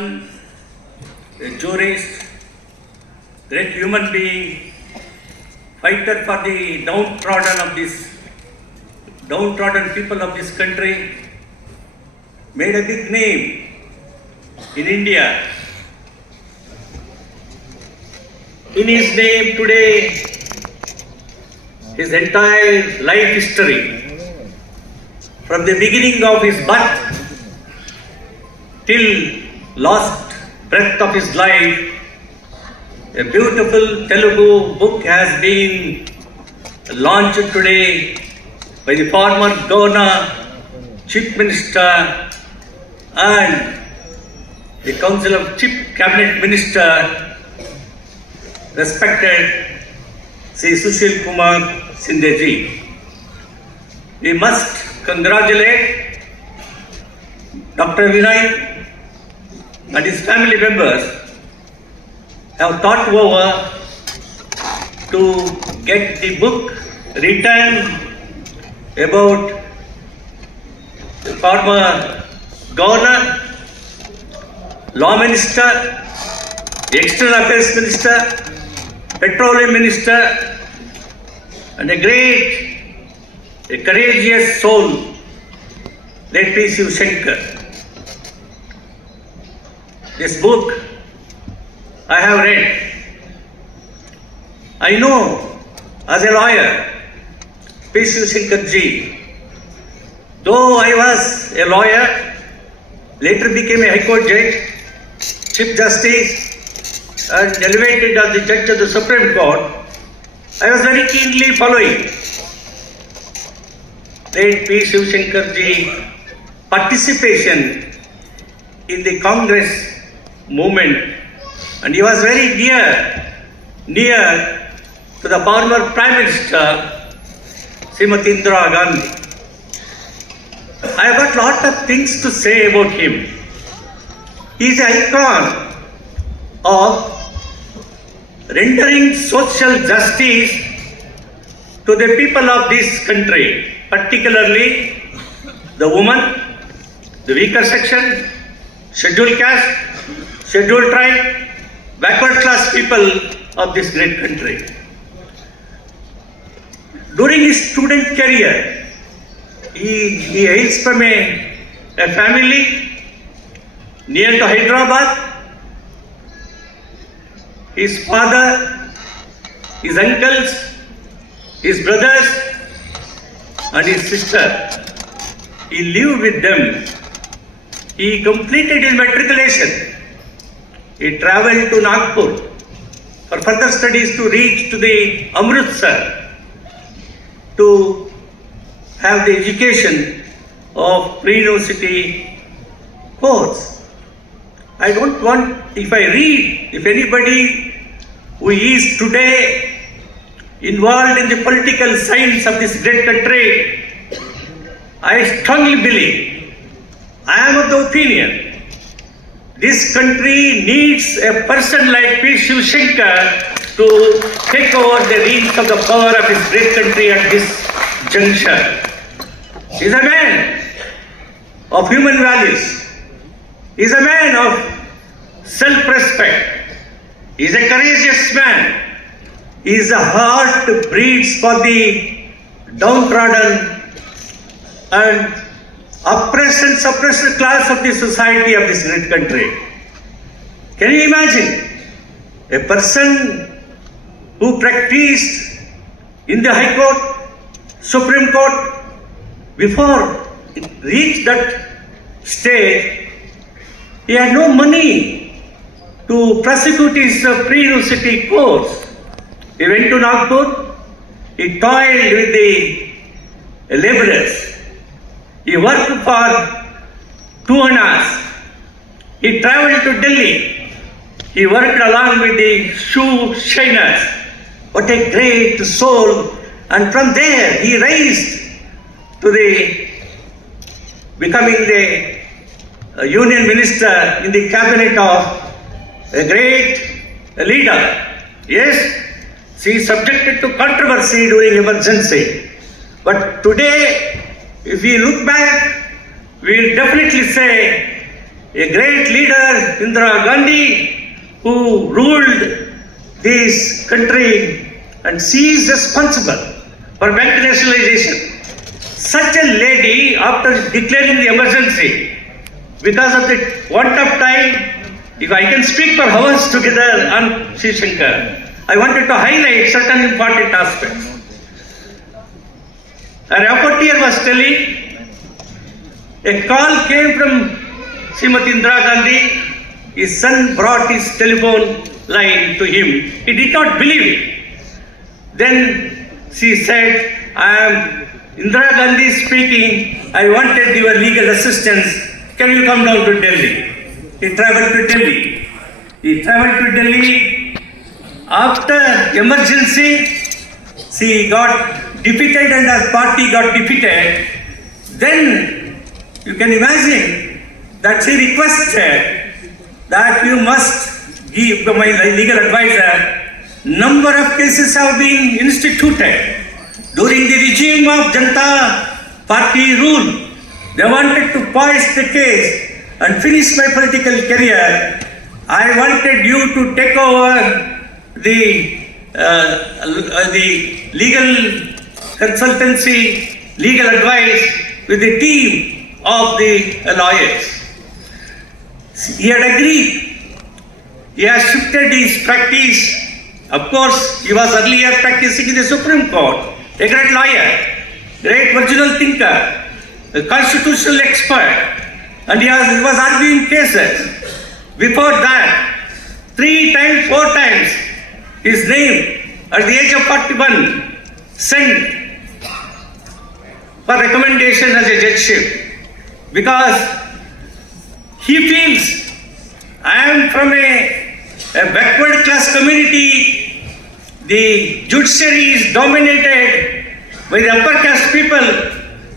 a jurist, great human being, fighter for the downtrodden people of this country, made a big name in India. In his name today, his entire life history, from the beginning of his birth till last breath of his life, a beautiful Telugu book has been launched today by the former Governor, Chief Minister and the Council of Chief Cabinet Minister, respected Sri Sushil Kumar Sindeji. We must congratulate Dr. Vinay and his family members have thought over to get the book written about the former governor, law minister, external affairs minister, petroleum minister, and a courageous soul, late P. Shiv Shankar. This book I have read. I know as a lawyer, P. Shiv Shankar ji, though I was a lawyer, later became a High Court judge, Chief Justice, and elevated as the Judge of the Supreme Court, I was very keenly following late P. Shiv Shankar ji participation in the Congress movement, and he was very near to the former Prime Minister, Srimati Indira Gandhi. I have got lot of things to say about him. He is an icon of rendering social justice to the people of this country, particularly the woman, the weaker section, scheduled caste, scheduled tribe, backward class people of this great country. During his student career, he hails from a family near to Hyderabad. His father, his uncles, his brothers, and his sister. He lived with them. He completed his matriculation. He travelled to Nagpur for further studies to reach to the Amritsar to have the education of pre-university course. I don't want, if anybody who is today involved in the political science of this great country, I strongly believe, I am of the opinion, this country needs a person like P. Shiv Shankar to take over the reins of the power of this great country at this juncture. He is a man of human values. He is a man of self-respect. He is a courageous man. His heart breathes for the downtrodden and oppressed and suppressed class of the society of this great country. Can you imagine a person who practiced in the High Court, Supreme Court, before it reached that stage, he had no money to prosecute his pre-university course. He went to Nagpur, he toiled with the laborers. He worked for 2 hours. He travelled to Delhi. He worked along with the shoe shiners. What a great soul. And from there, he raised to becoming the union minister in the cabinet of a great leader. Yes, she is subjected to controversy during emergency. But today, if we look back, we will definitely say a great leader, Indira Gandhi, who ruled this country and she is responsible for bank nationalization. Such a lady, after declaring the emergency, because of the want of time, if I can speak for hours together on Sri Shankar, I wanted to highlight certain important aspects. A reporter was telling, a call came from Srimati Indira Gandhi. His son brought his telephone line to him. He did not believe it. Then she said, I am Indira Gandhi speaking. I wanted your legal assistance. Can you come down to Delhi? He traveled to Delhi. After emergency, she got defeated and her party got defeated. Then you can imagine that she requested that you must give my legal advisor. Number of cases have been instituted during the regime of Janata Party rule. They wanted to polish the case and finish my political career. I wanted you to take over the legal consultancy, legal advice with the team of the lawyers. He had agreed. He has shifted his practice. Of course, he was earlier practicing in the Supreme Court, a great lawyer, great original thinker, a constitutional expert, and he was arguing cases. Before that, 3 times, 4 times, his name at the age of 41 sent for recommendation as a judgeship, because he feels, I am from a backward class community, the judiciary is dominated by the upper caste people.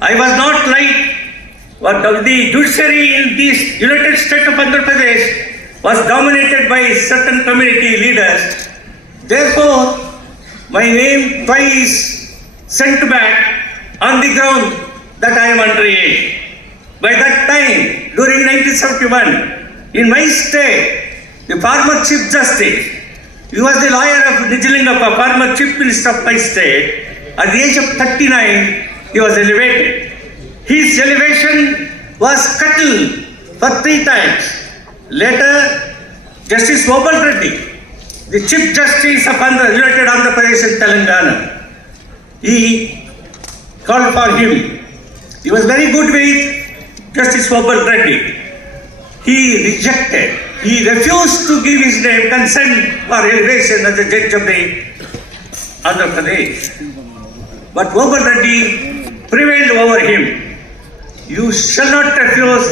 I was not like what the judiciary in this United States of Andhra Pradesh was dominated by certain community leaders. Therefore, my name twice sent back on the ground that I am underage. By that time, during 1971, in my state, the former Chief Justice, he was the lawyer of Nijlingappa, former Chief Minister of my state. At the age of 39, he was elevated. His elevation was curtailed for 3 times. Later, Justice Gopala Reddy, the Chief Justice of United Andhra Pradesh and Telangana, he called for him. He was very good with Justice Gopala Reddy. He rejected. He refused to give his name consent for elevation as a judge of the Andhra Pradesh. But Gopala Reddy prevailed over him. You shall not refuse.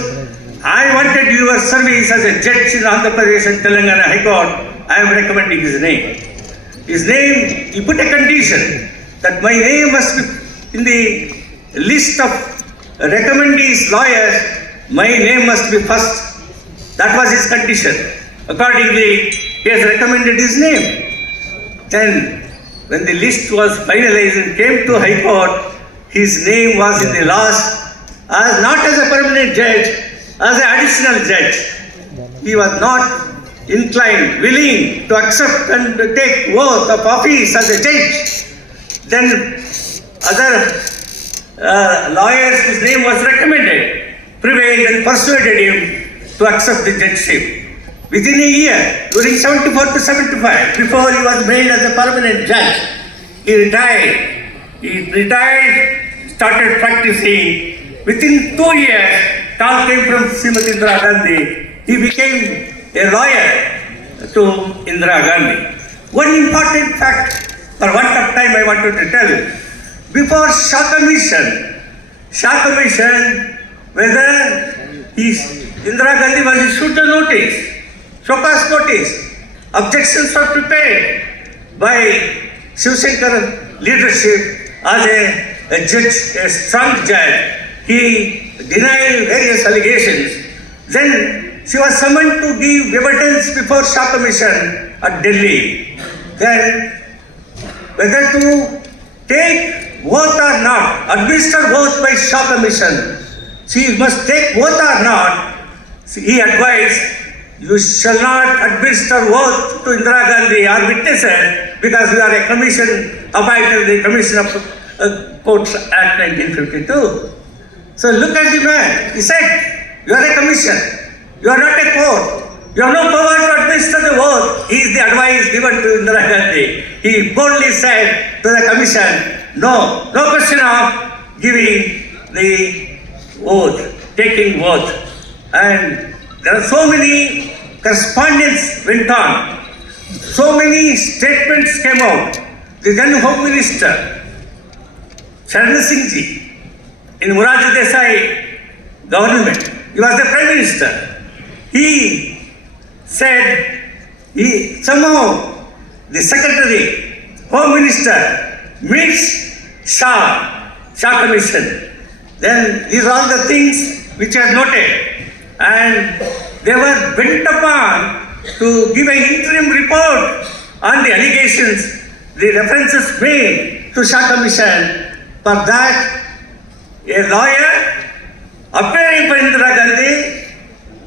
I wanted your service as a judge in Andhra Pradesh and Telangana High Court. I am recommending his name. His name, he put a condition that my name must be in the list of recommendees lawyers. My name must be first. That was his condition. Accordingly, he has recommended his name. Then, when the list was finalized and came to High Court, his name was in the last, as not as a permanent judge, as an additional judge. He was not inclined, willing to accept and to take oath of office as a judge. Then other lawyers whose name was recommended prevailed and persuaded him to accept the judgeship. Within a year, during 74 to 75, before he was made as a permanent judge, he retired. Started practicing. Within 2 years, call came from Srimati Indira Gandhi. He became a lawyer to Indira Gandhi. One important fact, for want of time I wanted to tell you. Before Shah Commission, whether Indira Gandhi was issued a notice, Shokas notice, objections were prepared by Shiv Shankar leadership as a judge, a strong judge. He denied various allegations. Then she was summoned to give evidence before Shah Commission at Delhi. Then whether to take oath or not, administer oath by Shah Commission, she must take oath or not. He advised, you shall not administer oath to Indira Gandhi or witnesses because you are a commission abiding the Commission of Courts Act 1952. So look at the man. He said, you are a commission. You are not a court. You have no power to administer the oath. He is the advice given to Indira Gandhi. He boldly said to the commission, no question of giving the oath, taking oath. And there are so many correspondence went on. So many statements came out. The then Home Minister, Charan Singh Ji, in Morarji Desai government, he was the Prime Minister. He said, somehow the Secretary, Home Minister meets Shah Commission. Then these are all the things which are noted. And they were bent upon to give an interim report on the allegations, the references made to Shah Commission. For that, a lawyer appearing for Indira Gandhi,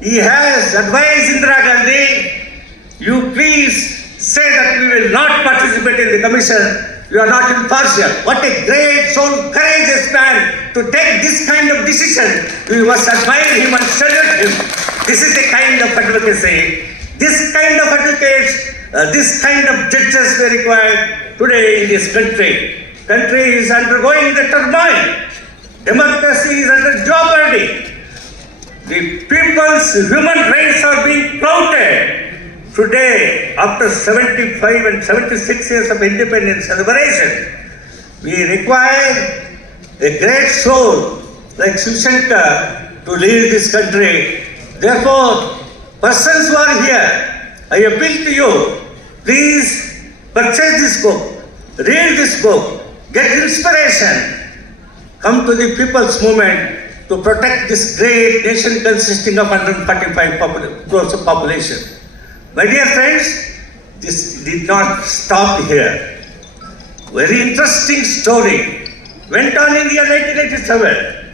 he has advised Indira Gandhi, you please say that we will not participate in the commission. You are not impartial. What a great soul, courageous man to take this kind of decision. We must admire him and salute him. This is the kind of advocacy. This kind of advocates, this kind of judges were required today in this country. Country is undergoing the turmoil. Democracy is under jeopardy. The people's human rights are being flouted. Today, after 75 and 76 years of independence celebration, we require a great soul like Shivshankar to lead this country. Therefore, persons who are here, I appeal to you, please purchase this book, read this book, get inspiration, come to the people's movement to protect this great nation consisting of 145 crores of population. My dear friends, this did not stop here. Very interesting story went on in the year 1987.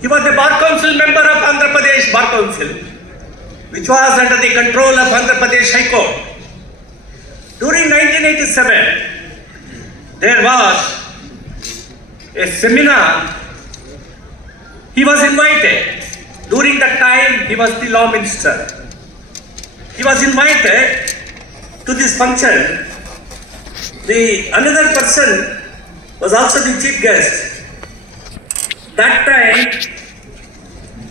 He was a Bar Council member of Andhra Pradesh Bar Council, which was under the control of Andhra Pradesh High Court. During 1987, there was a seminar. He was invited. During that time, he was the law minister. He was invited to this function. Another person was also the chief guest. That time,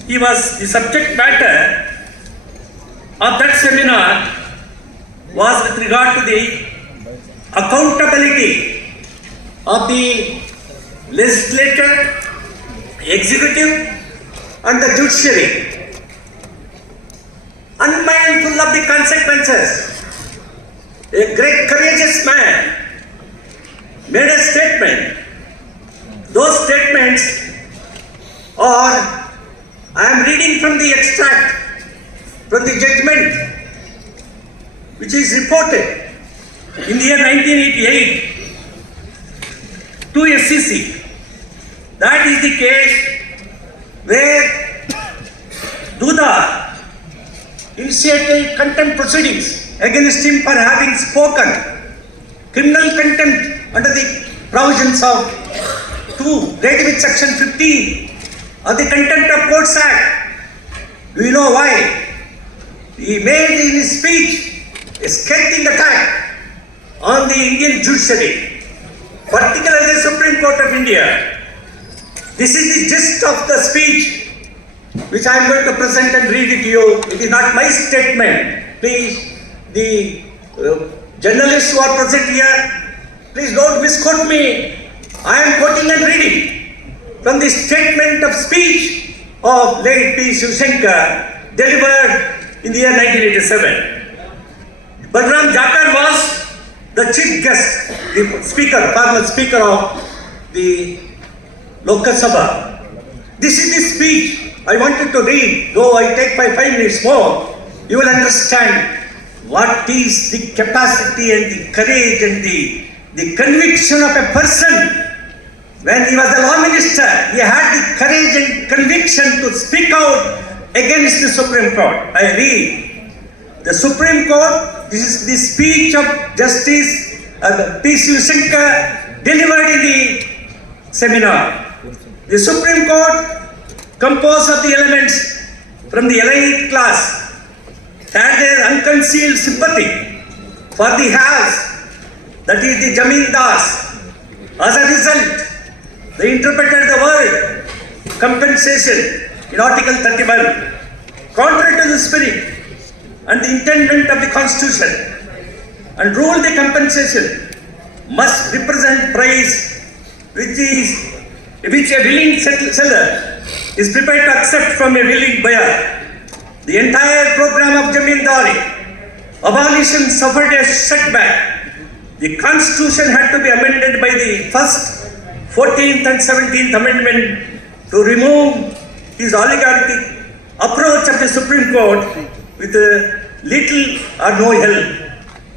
he was the subject matter of that seminar was with regard to the accountability of the legislature, executive and the judiciary, unmindful of the consequences. A great courageous man made a statement. Those statements are, I am reading from the extract from the judgment which is reported in the year 1988 to SCC. That is the case where Duda initiated contempt proceedings against him for having spoken criminal contempt under the provisions of 2, read with section 15 of the Contempt of Courts Act. Do you know why? He made in his speech a scathing attack on the Indian judiciary, particularly the Supreme Court of India. This is the gist of the speech which I am going to present and read it to you. It is not my statement. Please, the journalists who are present here, please don't misquote me. I am quoting and reading from the statement of speech of late P. Shivshankar delivered in the year 1987. Balram Jakar was the chief guest, the speaker, former speaker of the Lok Sabha. This is the speech I want you to read, though I take 5 minutes more, you will understand what is the capacity and the courage and the conviction of a person. When he was a law minister, he had the courage and conviction to speak out against the Supreme Court. I read, the Supreme Court, this is the speech of Justice P. Shivasankar delivered in the seminar. The Supreme Court, composed of the elements from the elite class, had their unconcealed sympathy for the haves, that is the Jamindars. As a result, they interpreted the word compensation in Article 31 contrary to the spirit and the intendment of the Constitution, and ruled the compensation must represent price which a willing seller is prepared to accept from a willing buyer. The entire program of Jamindari abolition suffered a setback. The Constitution had to be amended by the first, 14th and 17th Amendment to remove his oligarchic approach of the Supreme Court with little or no help.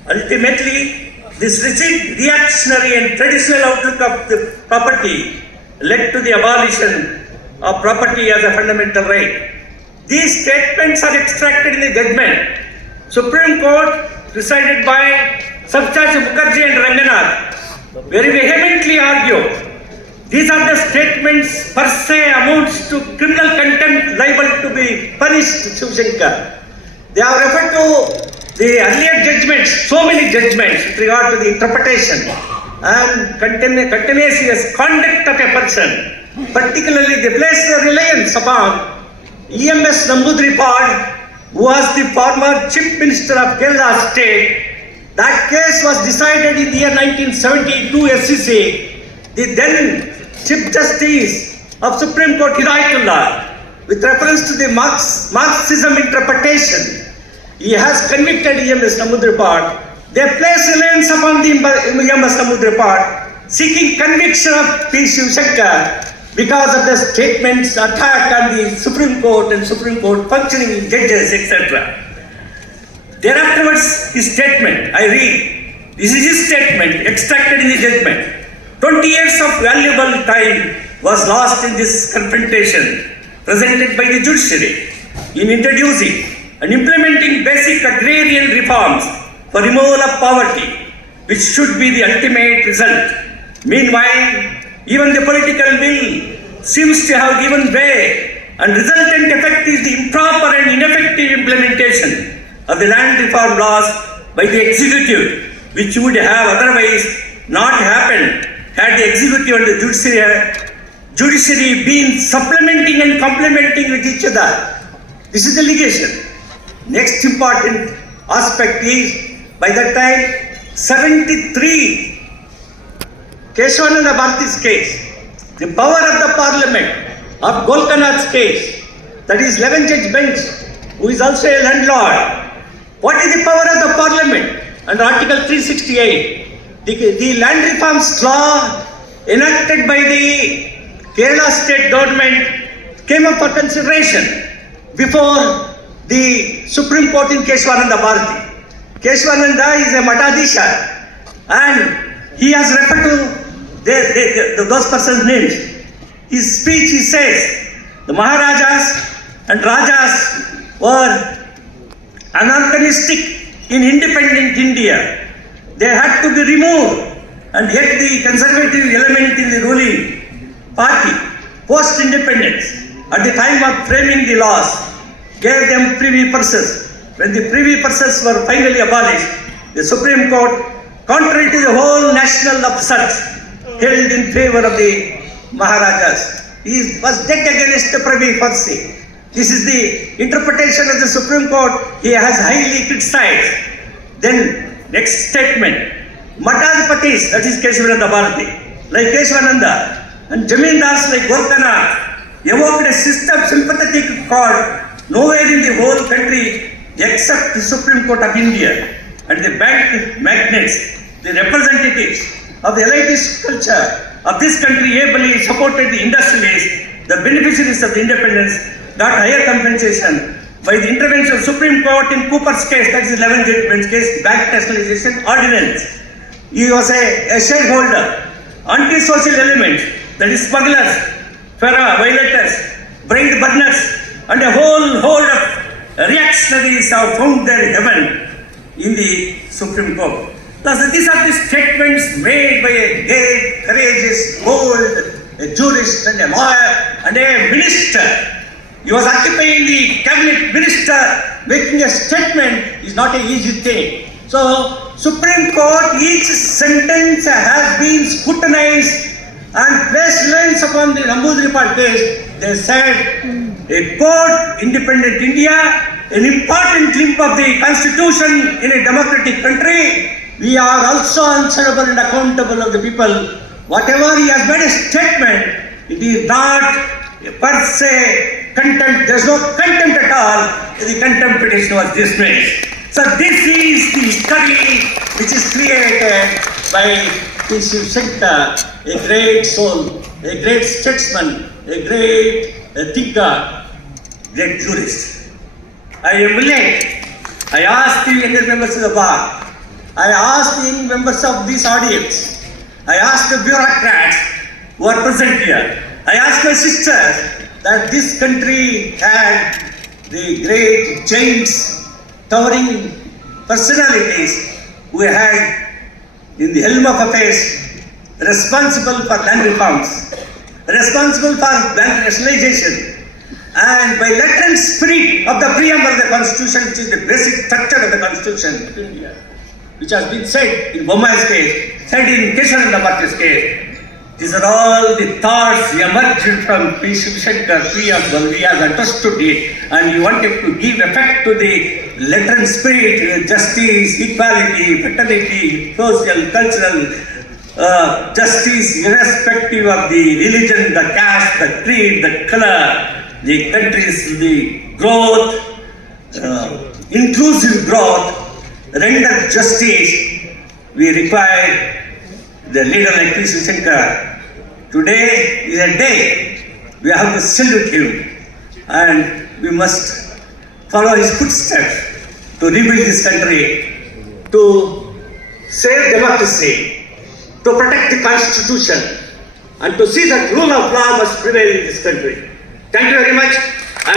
Ultimately, this rigid, reactionary and traditional outlook of the property led to the abolition of property as a fundamental right. These statements are extracted in the judgment. Supreme Court, presided by Subjudge Mukherjee and Ranganath, very vehemently argue these are the statements per se amounts to criminal contempt liable to be punished, Shivasankar. They have referred to the earlier judgments, so many judgments with regard to the interpretation and contumacious conduct of a person. Particularly, they place their reliance upon EMS Namboodiripad, who was the former Chief Minister of Kerala State. That case was decided in the year 1972 SCC. The then Chief Justice of Supreme Court Hidayatullah, with reference to the Marxism interpretation, he has convicted EMS Namboodiripad. They place reliance upon the EMS Namboodiripad, seeking conviction of P. Shivasankar because of the statements attack on the Supreme Court and Supreme Court functioning judges, etc. Thereafterwards, his statement, I read, this is his statement extracted in the judgment. 20 years of valuable time was lost in this confrontation presented by the judiciary in introducing and implementing basic agrarian reforms for removal of poverty, which should be the ultimate result. Meanwhile, even the political will seems to have given way, and resultant effect is the improper and ineffective implementation of the land reform laws by the executive, which would have otherwise not happened had the executive and the judiciary been supplementing and complementing with each other. This is the allegation. Next important aspect is, by that time, 73 Keshavananda Bharati's case, the power of the parliament of Golkanath's case, that is 11-judge bench, who is also a landlord. What is the power of the parliament? Under Article 368, the land reforms law enacted by the Kerala state government came up for consideration before the Supreme Court in Keshavananda Bharati. Keshavananda is a Matadisha, and he has referred to those persons' names. His speech, he says, the Maharajas and Rajas were anachronistic in independent India. They had to be removed, and yet the conservative element in the ruling party, post-independence, at the time of framing the laws, gave them privy purses. When the privy purses were finally abolished, the Supreme Court, contrary to the whole national upset, held in favor of the Maharajas. He was dead against the privy purse. This is the interpretation of the Supreme Court he has highly criticized. Then, next statement, Matadpatis, that is Keshavananda Bharati, like Keshavananda, and Jamindars like Golkanath, evoked a sympathetic chord nowhere in the whole country except the Supreme Court of India, and the bank magnates, the representatives of the elitist culture of this country ably supported the industrialists, the beneficiaries of the independence, got higher compensation by the intervention of Supreme Court in Cooper's case, that is 11th judgment case, Bank Nationalization Ordinance. He was a shareholder. Anti-social elements, that is smugglers, FERA violators, brain burners, and a whole horde of reactionaries have found their heaven in the Supreme Court. Thus, these are the statements made by a great, courageous, bold, a jurist and a lawyer and a minister. He was occupying the cabinet minister. Making a statement is not an easy thing. So, Supreme Court, each sentence has been scrutinized and placed lens upon the Namboodiripad case. They said, a court, independent India, an important limb of the constitution in a democratic country, we are also answerable and accountable of the people. Whatever he has made a statement, it is not per se contempt. There is no contempt at all. The contempt petition was dismissed. So this is the curry which is created by Shiv Shankar, a great soul, a great statesman, a great thinker, great jurist. I emulate. I ask the younger members of the bar. I ask the young members of this audience. I ask the bureaucrats who are present here. I ask my sisters that this country had the great giants, towering personalities who had in the helm of affairs responsible for land reforms, responsible for land nationalization, and by letter and spirit of the preamble of the Constitution, which is the basic structure of the Constitution of India, which has been said in Bommai's case, said in Keshavananda Bharati's case. These are all the thoughts emerged from P. Shiv Shankar, preamble. He has understood it and he wanted to give effect to the letter and spirit, justice, equality, fraternity, social, cultural, justice irrespective of the religion, the caste, the creed, the color, the country's the growth, inclusive growth, render justice. We require the leader like P. Shiv Shankar. Today is a day we have to salute him and we must follow his footsteps to rebuild this country, to save democracy, to protect the Constitution, and to see that rule of law must prevail in this country. Thank you very much.